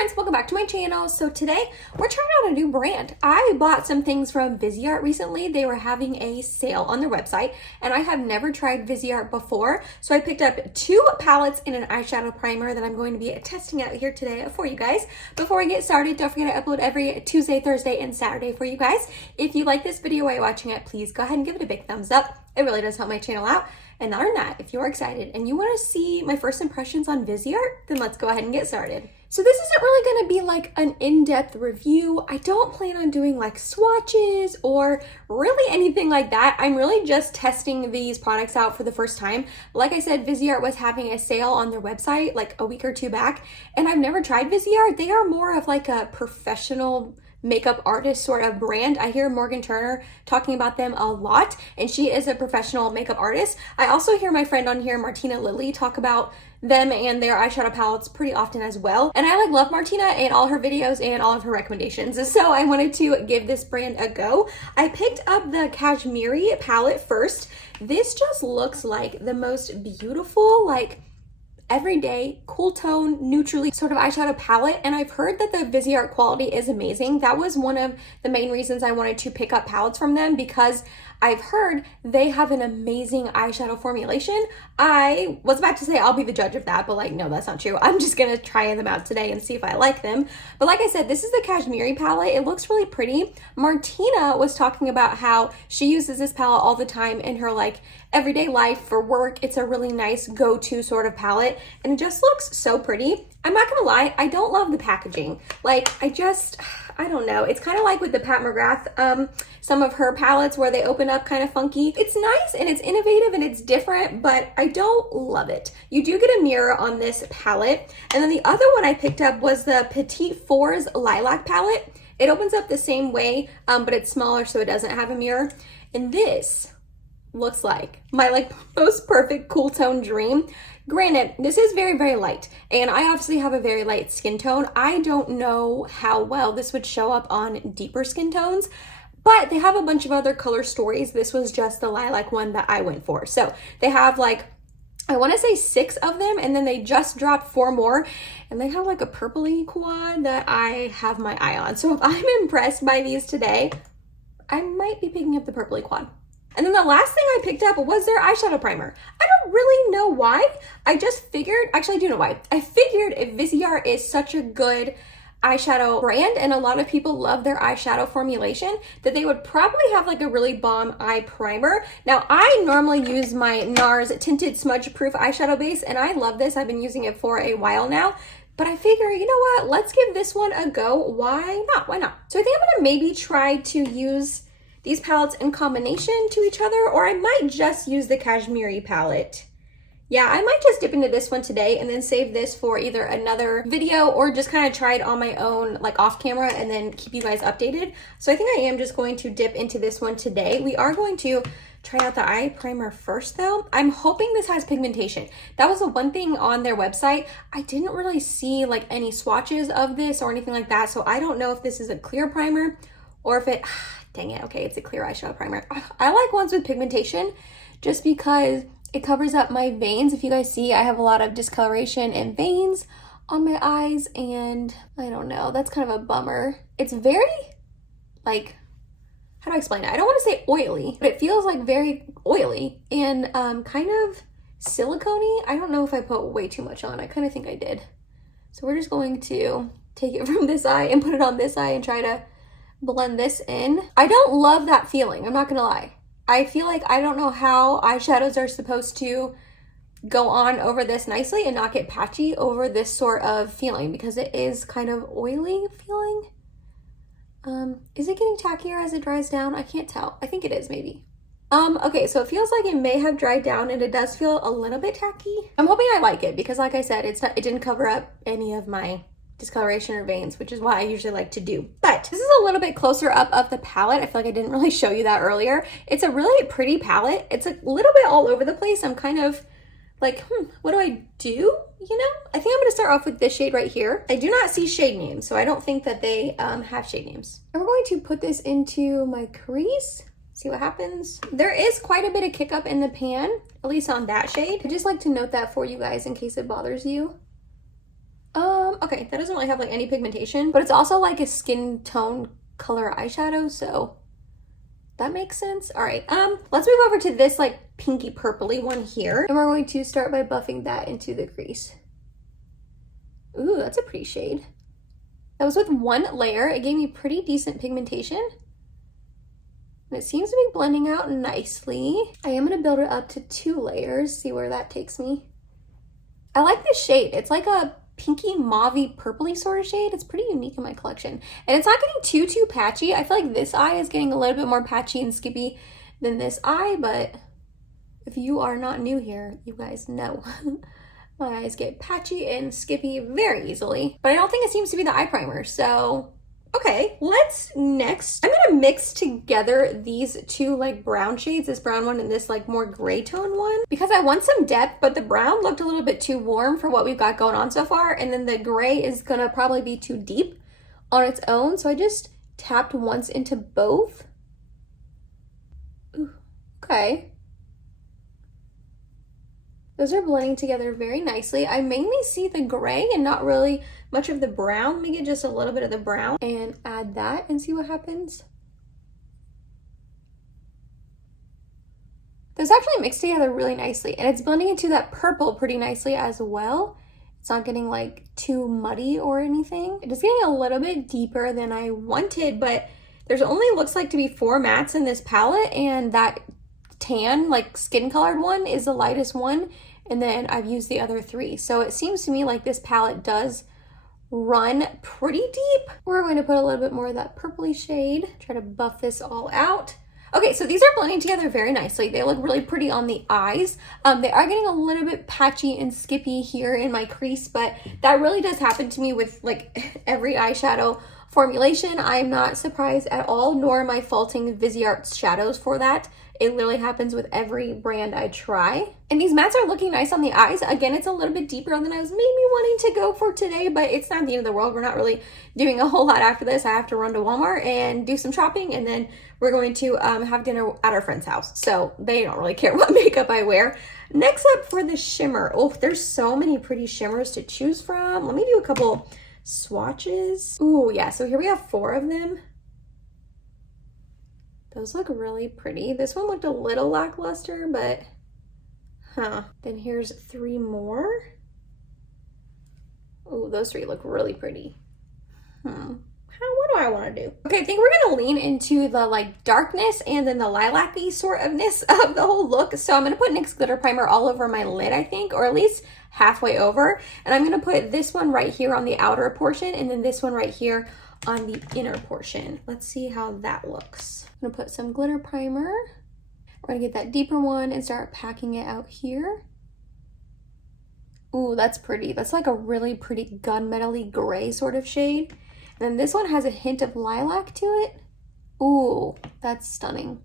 friends, welcome back to my channel. So today we're trying out a new brand. I bought some things from VISEART recently. They were having a sale on their website and I have never tried VISEART before. So I picked up 2 palettes and an eyeshadow primer that I'm going to be testing out here today for you guys. Before we get started, don't forget I upload every Tuesday, Thursday, and Saturday for you guys. If you like this video while you're watching it, please go ahead and give it a big thumbs up. It really does help my channel out. And other than that, if you're excited and you want to see my first impressions on VISEART, then let's go ahead and get started. So this isn't really going to be like an in-depth review. I don't plan on doing like swatches or really anything like that. I'm really just testing these products out for the first time. Like I said, VISEART was having a sale on their website like a week or two back, and I've never tried VISEART. They are more of like a professional makeup artist sort of brand. I hear Morgan Turner talking about them a lot, and she is a professional makeup artist. I also hear my friend on here, Martina Lilly, talk about them and their eyeshadow palettes pretty often as well. And I love Martina and all her videos and all of her recommendations. So I wanted to give this brand a go. I picked up the Cashmere palette first. This just looks like the most beautiful, like everyday, cool tone, neutrally sort of eyeshadow palette. And I've heard that the VISEART quality is amazing. That was one of the main reasons I wanted to pick up palettes from them, because I've heard they have an amazing eyeshadow formulation. I was about to say I'll be the judge of that, but like, no, that's not true. I'm just gonna try them out today and see if I like them. But like I said, this is the Cashmere palette. It looks really pretty. Martina was talking about how she uses this palette all the time in her like everyday life for work. It's a really nice go-to sort of palette, and it just looks so pretty. I'm not gonna lie, I don't love the packaging. Like, I don't know. It's kind of like with the Pat McGrath, some of her palettes where they open up kind of funky. It's nice and it's innovative and it's different, but I don't love it. You do get a mirror on this palette. And then the other one I picked up was the Petite Fours Lilac palette. It opens up the same way, but it's smaller, so it doesn't have a mirror. And this looks like my like most perfect cool tone dream. Granted, this is very, very light, and I obviously have a very light skin tone. I don't know how well this would show up on deeper skin tones, but they have a bunch of other color stories. This was just the lilac one that I went for. So they have like, I want to say 6 of them, and then they just dropped 4 more, and they have like a purpley quad that I have my eye on. So if I'm impressed by these today, I might be picking up the purpley quad. And then the last thing I picked up was their eyeshadow primer. I don't really know why. I just figured, actually I do know why. I figured if VISEART is such a good eyeshadow brand and a lot of people love their eyeshadow formulation, that they would probably have like a really bomb eye primer. Now, I normally use my NARS Tinted Smudge Proof eyeshadow base, and I love this. I've been using it for a while now. But I figure, you know what? Let's give this one a go. Why not? Why not? So I think I'm gonna maybe try to use these palettes in combination to each other, or I might just use the Cashmere palette. Yeah, I might just dip into this one today and then save this for either another video or just kind of try it on my own, like off camera, and then keep you guys updated. So I think I am just going to dip into this one today. We are going to try out the eye primer first though. I'm hoping this has pigmentation. That was the one thing on their website. I didn't really see like any swatches of this or anything like that. So I don't know if this is a clear primer or if it, dang it, okay, it's a clear eyeshadow primer. I like ones with pigmentation just because it covers up my veins. If you guys see, I have a lot of discoloration and veins on my eyes, and I don't know, that's kind of a bummer. It's very, like, how do I explain it? I don't want to say oily, but it feels like very oily and kind of silicone-y. I don't know if I put way too much on. I kind of think I did. So we're just going to take it from this eye and put it on this eye and try to blend this in. I don't love that feeling, I'm not gonna lie. I feel like I don't know how eyeshadows are supposed to go on over this nicely and not get patchy over this sort of feeling, because it is kind of oily feeling. Is it getting tackier as it dries down? I can't tell. I think it is, maybe. Okay, so it feels like it may have dried down, and it does feel a little bit tacky. I'm hoping I like it, because like I said, it didn't cover up any of my discoloration or veins, which is what I usually like to do. But this is a little bit closer up of the palette. I feel like I didn't really show you that earlier. It's a really pretty palette. It's a little bit all over the place. I'm kind of like, what do I do? You know, I think I'm gonna start off with this shade right here. I do not see shade names, so I don't think that they have shade names. And we're going to put this into my crease, see what happens. There is quite a bit of kick up in the pan, at least on that shade. I just like to note that for you guys in case it bothers you. Okay, that doesn't really have like any pigmentation, but it's also like a skin tone color eyeshadow, so that makes sense. All right, let's move over to this like pinky purpley one here, and we're going to start by buffing that into the crease. Ooh, that's a pretty shade. That was with one layer. It gave me pretty decent pigmentation. And it seems to be blending out nicely. I am gonna build it up to 2 layers, see where that takes me. I like this shade. It's like a pinky mauvey purpley sort of shade. It's pretty unique in my collection. And it's not getting too patchy. I feel like this eye is getting a little bit more patchy and skippy than this eye, but if you are not new here, you guys know. My eyes get patchy and skippy very easily, but I don't think it seems to be the eye primer, so okay, let's next, I'm gonna mix together these 2 like brown shades, this brown one and this like more gray tone one, because I want some depth, but the brown looked a little bit too warm for what we've got going on so far, and then the gray is gonna probably be too deep on its own, so I just tapped once into both. Ooh, okay. Those are blending together very nicely. I mainly see the gray and not really much of the brown. Let me get just a little bit of the brown and add that and see what happens. Those actually mix together really nicely, and it's blending into that purple pretty nicely as well. It's not getting like too muddy or anything. It is getting a little bit deeper than I wanted, but there's only looks like to be 4 mattes in this palette, and that tan, like skin colored one is the lightest one. And then I've used the other 3. So it seems to me like this palette does run pretty deep. We're going to put a little bit more of that purpley shade, try to buff this all out. Okay, so these are blending together very nicely. They look really pretty on the eyes. They are getting a little bit patchy and skippy here in my crease, but that really does happen to me with like every eyeshadow formulation. I'm not surprised at all, nor am I faulting VISEART's shadows for that. It literally happens with every brand I try. And these mattes are looking nice on the eyes. Again, it's a little bit deeper than I was maybe wanting to go for today, but it's not the end of the world. We're not really doing a whole lot after this. I have to run to Walmart and do some shopping, and then we're going to have dinner at our friend's house. So they don't really care what makeup I wear. Next up for the shimmer. Oh, there's so many pretty shimmers to choose from. Let me do a couple swatches. Ooh, yeah, so here we have 4 of them. Those look really pretty. This one looked a little lackluster, but Then here's 3 more. Ooh, those 3 look really pretty. What do I want to do? Okay, I think we're gonna lean into the like darkness and then the lilac-y sort ofness of the whole look. So I'm gonna put NYX glitter primer all over my lid, I think, or at least halfway over. And I'm gonna put this one right here on the outer portion, and then this one right here on the inner portion. Let's see how that looks. I'm gonna put some glitter primer. We're gonna get that deeper one and start packing it out here. Ooh, that's pretty. That's like a really pretty gunmetal-y gray sort of shade. And then this one has a hint of lilac to it. Ooh, that's stunning.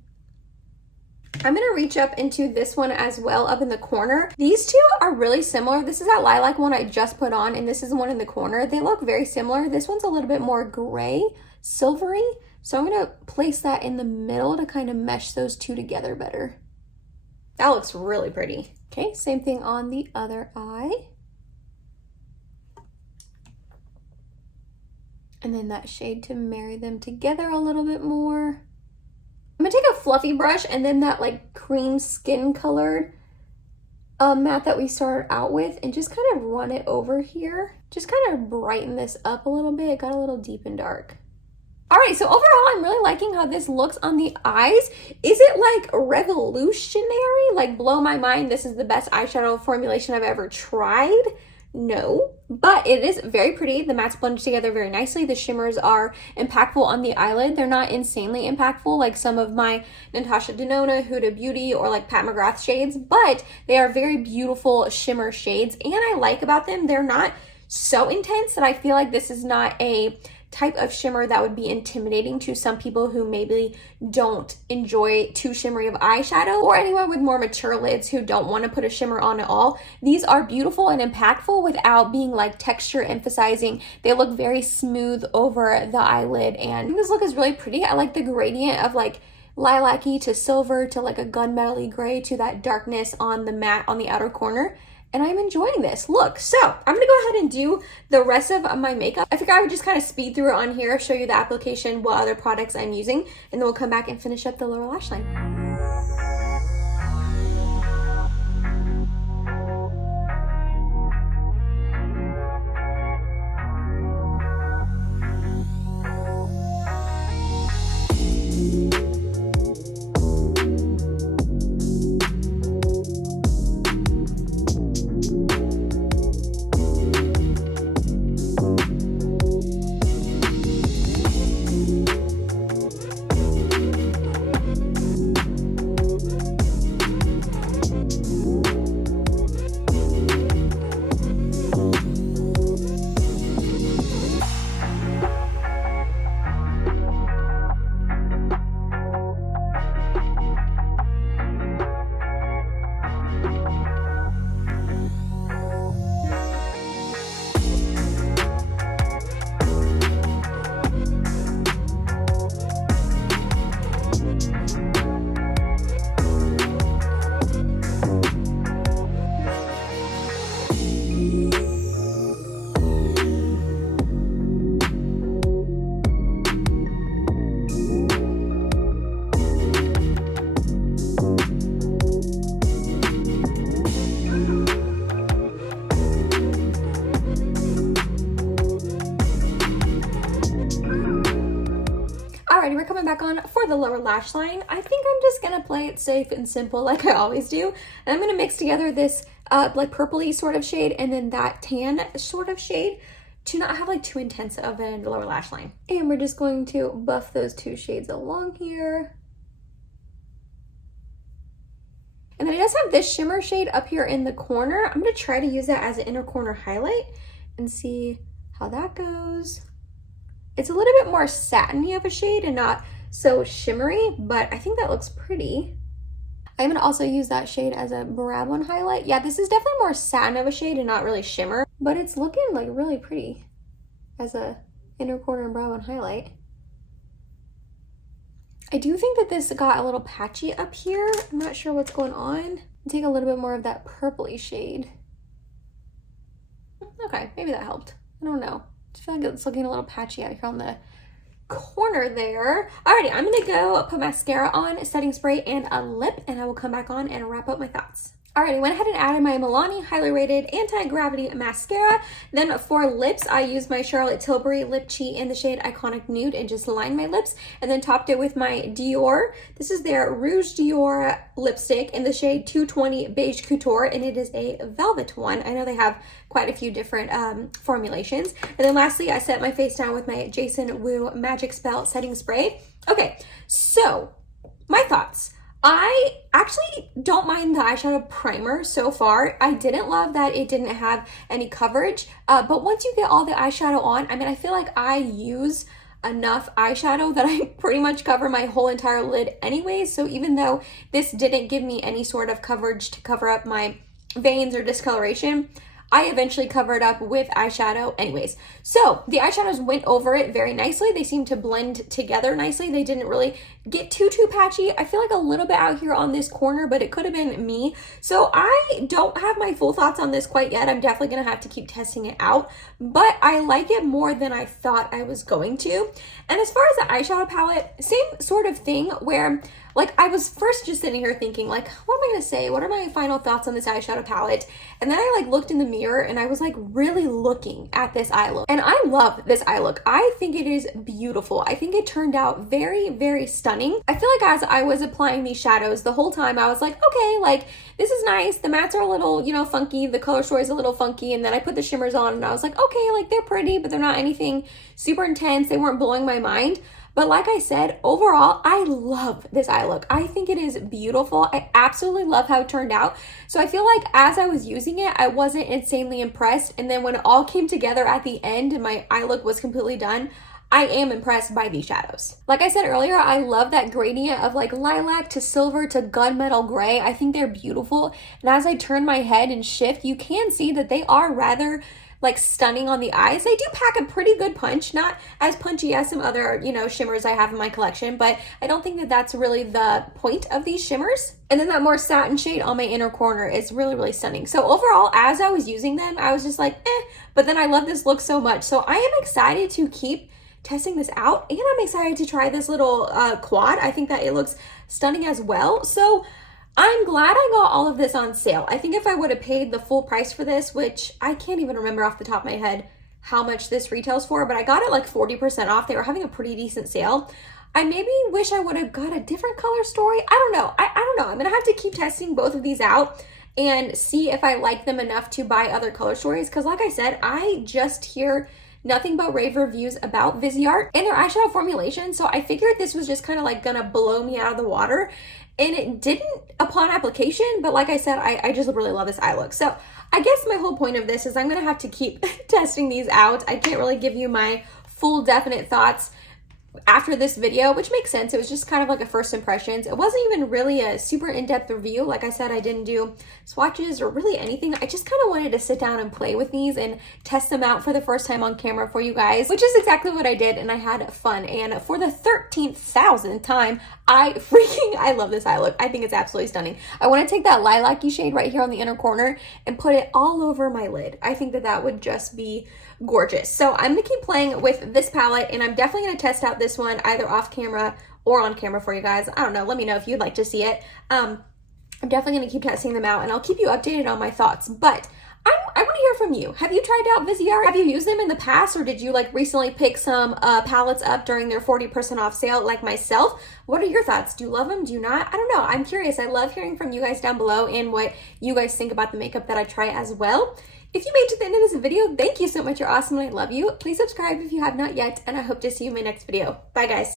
I'm gonna reach up into this one as well, up in the corner. These 2 are really similar. This is that lilac one I just put on, and this is the one in the corner. They look very similar. This one's a little bit more gray, silvery. So I'm gonna place that in the middle to kind of mesh those 2 together better. That looks really pretty. Okay, same thing on the other eye. And then that shade to marry them together a little bit more. I'm gonna take a fluffy brush and then that like cream skin colored matte that we started out with and just kind of run it over here. Just kind of brighten this up a little bit. It got a little deep and dark. All right, so overall, I'm really liking how this looks on the eyes. Is it like revolutionary? Like blow my mind, this is the best eyeshadow formulation I've ever tried? No, but it is very pretty. The mattes blend together very nicely. The shimmers are impactful on the eyelid. They're not insanely impactful like some of my Natasha Denona, Huda Beauty, or like Pat McGrath shades, but they are very beautiful shimmer shades. And I like about them, they're not so intense that I feel like this is not a type of shimmer that would be intimidating to some people who maybe don't enjoy too shimmery of eyeshadow, or anyone with more mature lids who don't want to put a shimmer on at all. These are beautiful and impactful without being like texture emphasizing. They look very smooth over the eyelid, and I think this look is really pretty. I like the gradient of like lilac-y to silver to like a gunmetal-y gray to that darkness on the matte on the outer corner. and I'm enjoying this look. So I'm gonna go ahead and do the rest of my makeup. I figured I would just kind of speed through it on here, show you the application, what other products I'm using, and then we'll come back and finish up the lower lash line. Alrighty, we're coming back on for the lower lash line. I think I'm just gonna play it safe and simple like I always do. And I'm gonna mix together this like purpley sort of shade and then that tan sort of shade to not have like too intense of a lower lash line. And we're just going to buff those two shades along here. And then it does have this shimmer shade up here in the corner. I'm gonna try to use that as an inner corner highlight and see how that goes. It's a little bit more satiny of a shade and not so shimmery, but I think that looks pretty. I'm gonna also use that shade as a brow bone highlight. Yeah, this is definitely more satin of a shade and not really shimmer, but it's looking like really pretty as a inner corner and brow bone highlight. I do think that this got a little patchy up here. I'm not sure what's going on. Take a little bit more of that purpley shade. Okay, maybe that helped. I don't know. I feel like it's looking a little patchy out here on the corner there. Alrighty, I'm gonna go put mascara on, setting spray, and a lip, and I will come back on and wrap up my thoughts. Alrighty, went ahead and added my Milani highly rated anti-gravity mascara. Then for lips, I used my Charlotte Tilbury Lip Cheat in the shade Iconic Nude and just lined my lips, and then topped it with my Dior. This is their Rouge Dior lipstick in the shade 220 Beige Couture, and it is a velvet one. I know they have quite a few different formulations. And then lastly, I set my face down with my Jason Wu Magic Spell setting spray. Okay, so my thoughts. I actually don't mind the eyeshadow primer so far. I didn't love that it didn't have any coverage, but once you get all the eyeshadow on, I mean, I feel like I use enough eyeshadow that I pretty much cover my whole entire lid anyways. So even though this didn't give me any sort of coverage to cover up my veins or discoloration, I eventually covered up with eyeshadow anyways. So the eyeshadows went over it very nicely. They seemed to blend together nicely. They didn't really get too patchy. I feel like a little bit out here on this corner, but it could have been me. So I don't have my full thoughts on this quite yet. I'm definitely gonna have to keep testing it out, but I like it more than I thought I was going to. And as far as the eyeshadow palette, same sort of thing where like I was first just sitting here thinking like, what am I gonna say? What are my final thoughts on this eyeshadow palette? And then I like looked in the mirror and I was like really looking at this eye look. And I love this eye look. I think it is beautiful. I think it turned out very, very stunning. I feel like as I was applying these shadows the whole time, I was like, okay, like this is nice. The mattes are a little, you know, funky. The color story is a little funky. And then I put the shimmers on and I was like, okay, like they're pretty, but they're not anything super intense. They weren't blowing my mind. But like I said, overall, I love this eye look. I think it is beautiful. I absolutely love how it turned out. So I feel like as I was using it, I wasn't insanely impressed. And then when it all came together at the end and my eye look was completely done, I am impressed by these shadows. Like I said earlier, I love that gradient of like lilac to silver to gunmetal gray. I think they're beautiful. And as I turn my head and shift, you can see that they are rather like stunning on the eyes. They do pack a pretty good punch, not as punchy as some other, you know, shimmers I have in my collection, but I don't think that that's really the point of these shimmers. And then that more satin shade on my inner corner is really, really stunning. So overall, as I was using them, I was just like, but then I love this look so much. So I am excited to keep testing this out, and I'm excited to try this little quad. I think that it looks stunning as well. So I'm glad I got all of this on sale. I think if I would have paid the full price for this, which I can't even remember off the top of my head how much this retails for, but I got it like 40% off. They were having a pretty decent sale. I maybe wish I would have got a different color story. I don't know. I don't know. I'm gonna have to keep testing both of these out and see if I like them enough to buy other color stories. Because like I said, I just hear nothing but rave reviews about VISEART and their eyeshadow formulation. So I figured this was just kind of like gonna blow me out of the water. And it didn't upon application, but like I said, I just really love this eye look. So I guess my whole point of this is I'm gonna have to keep testing these out. I can't really give you my full definite thoughts after this video, which makes sense. It was just kind of like a first impressions. It wasn't even really a super in-depth review. Like I said, I didn't do swatches or really anything. I just kind of wanted to sit down and play with these and test them out for the first time on camera for you guys, which is exactly what I did, and I had fun. And for the 13,000th time, I love this eye look. I think it's absolutely stunning. I want to take that lilac-y shade right here on the inner corner and put it all over my lid. I think that that would just be gorgeous. So I'm gonna keep playing with this palette, and I'm definitely gonna test out this one either off camera or on camera for you guys. I don't know, let me know if you'd like to see it. I'm definitely gonna keep testing them out, and I'll keep you updated on my thoughts. But I want to hear from you. Have you tried out VISEART? Have you used them in the past, or did you like recently pick some palettes up during their 40% off sale like myself? What are your thoughts? Do you love them? Do you not? I don't know. I'm curious. I love hearing from you guys down below and what you guys think about the makeup that I try as well. If you made it to the end of this video, thank you so much. You're awesome and I love you. Please subscribe if you have not yet, and I hope to see you in my next video. Bye guys.